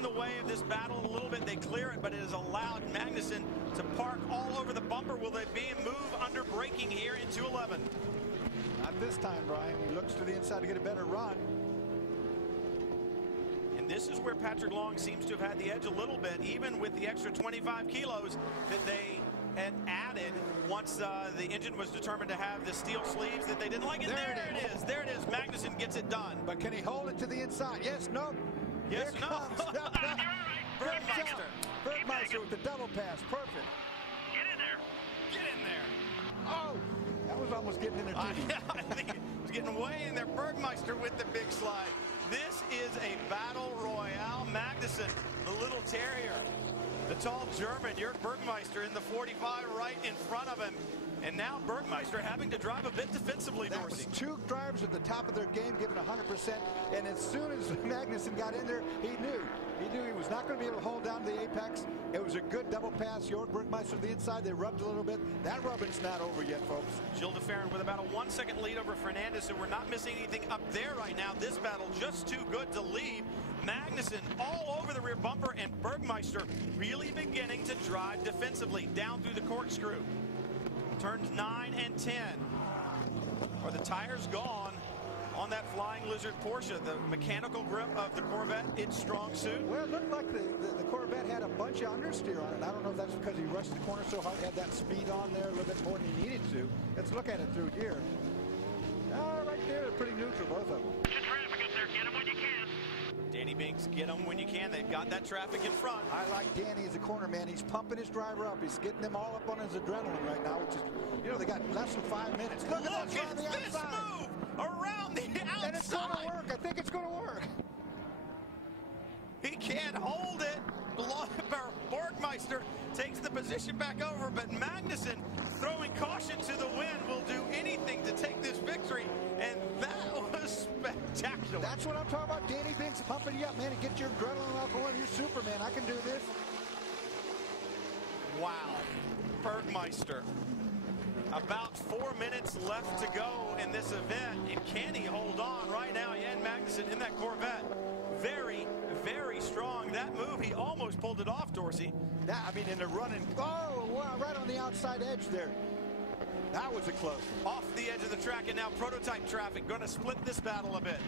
the way of this battle a little bit. They clear it, but it has allowed Magnussen to park all over the bumper. Will they be a move under braking here into 11? Not this time, Brian. He looks to the inside to get a better run. And this is where Patrick Long seems to have had the edge a little bit, even with the extra 25 kilos that they had added once the engine was determined to have the steel sleeves that they didn't like. And there it is. There it is. Magnussen gets it done. But can he hold it to the inside? Yes, no. Yes, Here no. comes Bergmeister with the double pass. Perfect. Get in there. Get in there. Oh, that was almost getting in there. I think it was getting way in there. Bergmeister with the big slide. This is a battle royale. Magnussen, the little terrier, the tall German, Jörg Bergmeister in the 45 right in front of him. And now Bergmeister having to drive a bit defensively, Dorsey. That was two drivers at the top of their game giving 100%. And as soon as Magnussen got in there, he knew he was not going to be able to hold down to the apex. It was a good double pass. Jörg Bergmeister to the inside. They rubbed a little bit. That rubbing's not over yet, folks. Gilles de Ferran with about a 1 second lead over Fernandez, so we're not missing anything up there right now. This battle just too good to leave. Magnussen all over the rear bumper, and Bergmeister really beginning to drive defensively down through the corkscrew. Turns 9 and 10. Are the tires gone on that Flying Lizard Porsche? The mechanical grip of the Corvette, its strong suit. Well, it looked like the Corvette had a bunch of understeer on it. I don't know if that's because he rushed the corner so hard, had that speed on there a little bit more than he needed to. Let's look at it through here. Right there, they're pretty neutral, both of them. Get traffic up there. Get them when you can. Danny Binks, get them when you can. They've got that traffic in front. I like Danny as a corner man. He's pumping his driver up. He's getting them all up on his adrenaline right now, which is, you know, they got less than 5 minutes. Look at this move around the outside. And it's going to work. I think it's going to work. He can't hold it. Bergmeister takes the position back over, but Magnussen, throwing caution to the wind, will do anything to take this victory, and that was spectacular. That's what I'm talking about. Danny Binks pumping you up, man, and get your adrenaline all going. You're Superman. I can do this. Wow. Bergmeister. About 4 minutes left to go in this event, and can he hold on right now? Jan Magnussen in that Corvette. Very, very strong. That move, he almost pulled it off, Dorsey. I mean, in the running. Oh, wow, right on the outside edge there. That was a close one. Off the edge of the track, and now prototype traffic going to split this battle a bit.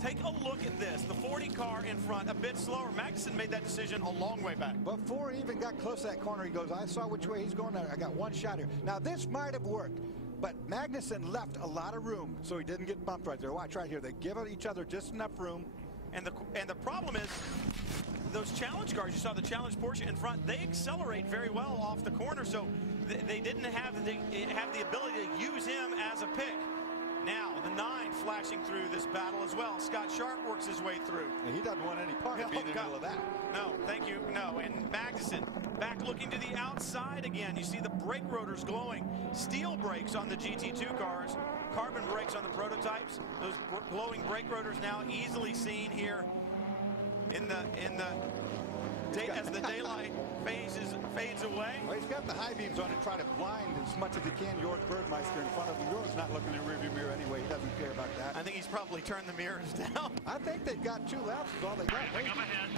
Take a look at this. The 40 car in front, a bit slower. Magnussen made that decision a long way back. Before he even got close to that corner, he goes, I saw which way he's going. I got one shot here. Now, this might have worked, but Magnussen left a lot of room, so he didn't get bumped right there. Watch right here. They give each other just enough room. And the problem is, those challenge cars, you saw the challenge Porsche in front, they accelerate very well off the corner, so they didn't have the ability to use him as a pick. Now, the 9 flashing through this battle as well. Scott Sharp works his way through. And he doesn't want any part of being in the middle of that. No, thank you. No, and Magnussen back looking to the outside again. You see the brake rotors glowing. Steel brakes on the GT2 cars. Carbon brakes on the prototypes. Those glowing brake rotors now easily seen here as the daylight fades away. Well, he's got the high beams on to try to blind as much as he can Jörg Bergmeister in front of him. Jörg's not looking in the rearview mirror anyway. He doesn't care about that. I think he's probably turned the mirrors down. I think they've got 2 laps is all they got. Come ahead.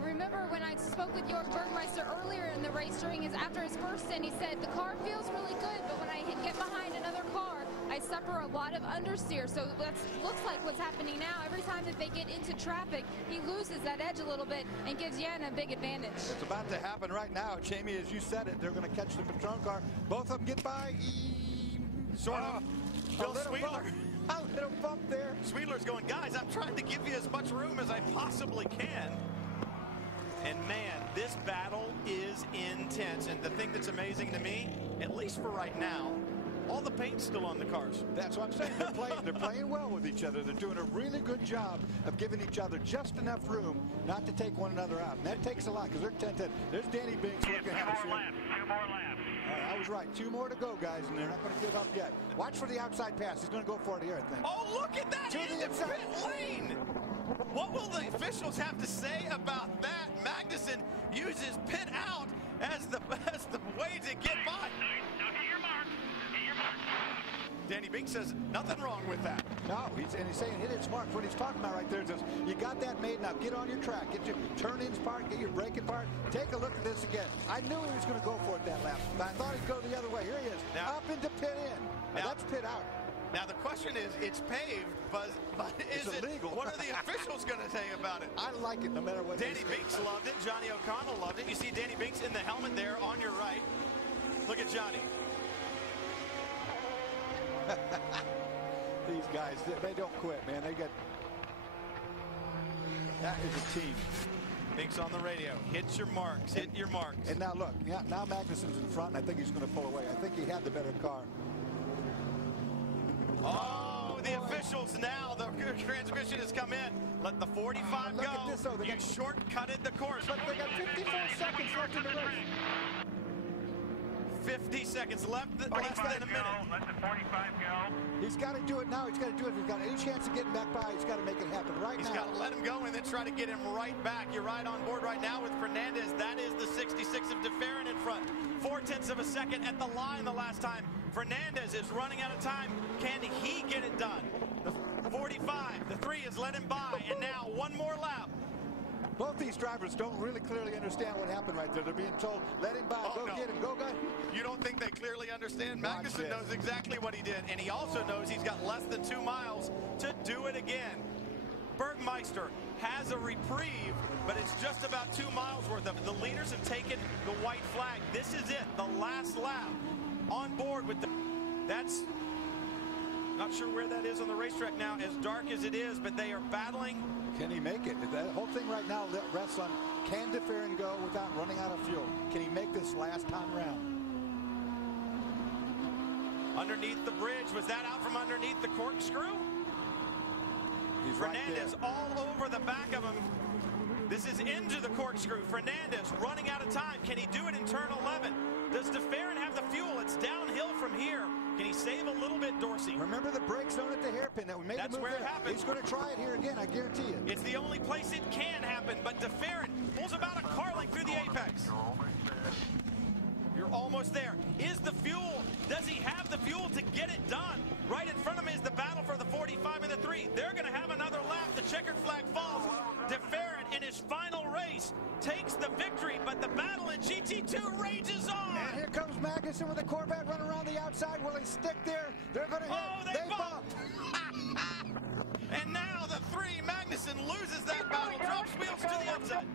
Remember when I spoke with Jörg Bergmeister earlier in the race after his first stint, he said the car feels really good, but when I get behind another car, I suffer a lot of understeer. So that looks like what's happening now. Every time that they get into traffic, he loses that edge a little bit and gives Jan a big advantage. It's about to happen right now, Jamie, as you said it. They're going to catch the Patron car. Both of them get by. Sort of. Bill Sweetler. A little bump there. Sweetler's going, guys, I'm trying to give you as much room as I possibly can. And man, this battle is intense. And the thing that's amazing to me, at least for right now, all the paint's still on the cars. That's what I'm saying. They're playing well with each other. They're doing a really good job of giving each other just enough room not to take one another out. And that takes a lot because they're 10-10. There's Danny Binks looking at us. 2 more laps. All right, I was right. 2 more to go, guys, and they're not going to give up yet. Watch for the outside pass. He's going to go for it here, I think. Oh, look at that in the pit lane. What will the officials have to say about that? Magnussen uses pit out as the way to get by. Now get your mark. Get your mark. Danny Binks says nothing wrong with that. No, he's saying hit it smart. What he's talking about right there is you got that made, now get on your track. Get your turn-ins part, get your braking part. Take a look at this again. I knew he was going to go for it that lap, but I thought he'd go the other way. Here he is, now, up into pit in. Now, that's pit out. Now the question is, it's paved, but is it illegal? What are the officials going to say about it? I like it no matter what. Danny Binks loved it. Johnny O'Connell loved it. You see Danny Binks in the helmet there on your right. Look at Johnny. These guys, they don't quit, man. They got... That is a team. Binks on the radio. Hit your marks. Hit your marks. And now look, now Magnussen's in front, and I think he's going to pull away. I think he had the better car. Oh, the officials now. The transmission has come in. Let the 45 go. At this, though. You shortcutted the course. But they got 54 seconds left in the race. 50 seconds left, less than a minute. Let the 45 go. He's got to do it now. He's got to do it. If he's got any chance of getting back by, he's got to make it happen right now. He's got to let him go and then try to get him right back. You're right on board right now with Fernandez. That is the 66 of DeFerrin in front. 0.4 of a second at the line the last time. Fernandez is running out of time. Can he get it done? The 45, the 3 has let him by, and now one more lap. Both these drivers don't really clearly understand what happened right there. They're being told, let him by, go get him, go, guy. You don't think they clearly understand? Magnussen knows exactly what he did, and he also knows he's got less than 2 miles to do it again. Bergmeister has a reprieve, but it's just about 2 miles worth of it. The leaders have taken the white flag. This is it, the last lap on board with the... That's... Not sure where that is on the racetrack now, as dark as it is, but they are battling. Can he make it? That whole thing right now rests on, can DeFerrin go without running out of fuel? Can he make this last time round? Underneath the bridge, was that out from underneath the corkscrew? He's Fernandez right all over the back of him. This is into the corkscrew. Fernandez running out of time. Can he do it in turn 11? Does DeFerrin have the fuel? It's downhill from here. Can he save a little bit, Dorsey? Remember the brake zone at the hairpin that we made. That's the move where there. it happened. He's going to try it here again, I guarantee you. It's the only place it can happen, but DeFerrin pulls about a car length through the apex. You're almost there. Is the fuel, does he have the fuel to get it done? Right in front of him is the battle for the 45 and the 3. They're going to have another lap. The checkered flag falls. DeFerrin in his final race takes the victory, but the battle in GT2 rages on. And here comes Magnussen with a Corvette running around the outside. Will he stick there? They're going to hit. Oh, they bump. And now the 3, Magnussen loses that battle, drops wheels to the outside.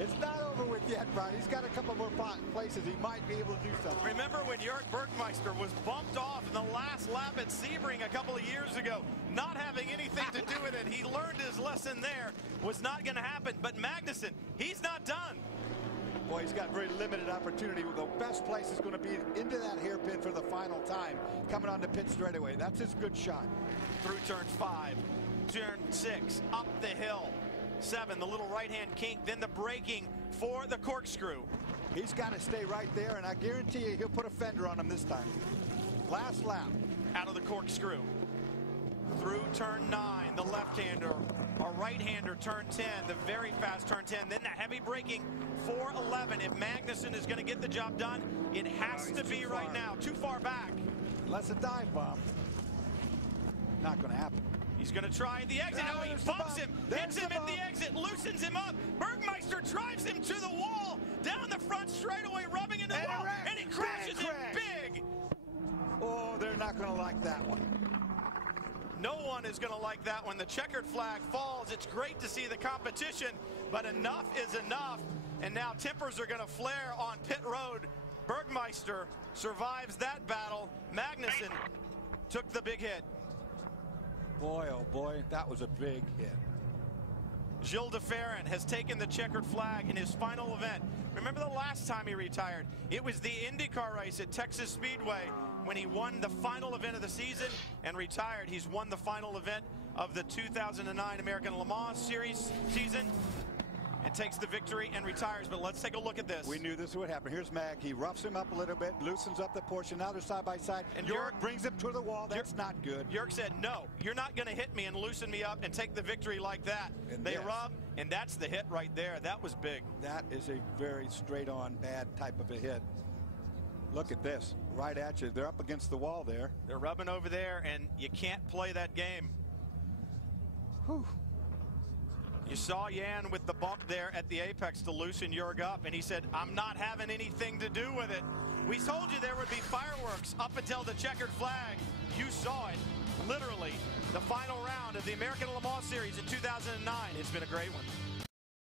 It's not over with yet, Brian. He's got a couple more places he might be able to do something. Remember when Jörg Bergmeister was bumped off in the last lap at Sebring a couple of years ago, not having anything to do with it. He learned his lesson there. Was not going to happen. But Magnussen, he's not done. Boy, he's got very limited opportunity. The best place is going to be into that hairpin for the final time, coming on the pit straightaway. That's his good shot. Through turn 5, turn 6, up the hill. 7, the little right-hand kink, then the braking for the corkscrew. He's got to stay right there, and I guarantee you he'll put a fender on him this time. Last lap. Out of the corkscrew. Through turn 9, the left-hander. A right-hander, turn 10, the very fast turn 10. Then the heavy braking for 11. If Magnussen is going to get the job done, it has to be right now. Too far back. Unless a dive bomb. Not going to happen. He's going to try the exit. Now he bumps him, hits him at the exit, loosens him up. Bergmeister drives him to the wall, down the front straightaway, rubbing into the wall, and he crashes it big. Oh, they're not going to like that one. No one is going to like that one. The checkered flag falls. It's great to see the competition, but enough is enough. And now tempers are going to flare on pit road. Bergmeister survives that battle. Magnussen took the big hit. Boy, oh boy, that was a big hit. Gilles DeFerrin has taken the checkered flag in his final event. Remember the last time he retired? It was the IndyCar race at Texas Speedway when he won the final event of the season and retired. He's won the final event of the 2009 American Le Mans Series season and takes the victory and retires. But let's take a look at this. We knew this would happen. Here's Mag. He roughs him up a little bit, loosens up the portion. Now they're side by side. And Jörg brings him to the wall. That's not good. Jörg said, no, you're not going to hit me and loosen me up and take the victory like that. And they rub, and that's the hit right there. That was big. That is a very straight-on bad type of a hit. Look at this, right at you. They're up against the wall there. They're rubbing over there, and you can't play that game. Whew. You saw Jan with the bump there at the apex to loosen Jörg up, and he said, I'm not having anything to do with it. We told you there would be fireworks up until the checkered flag. You saw it, literally, the final round of the American Le Mans Series in 2009. It's been a great one.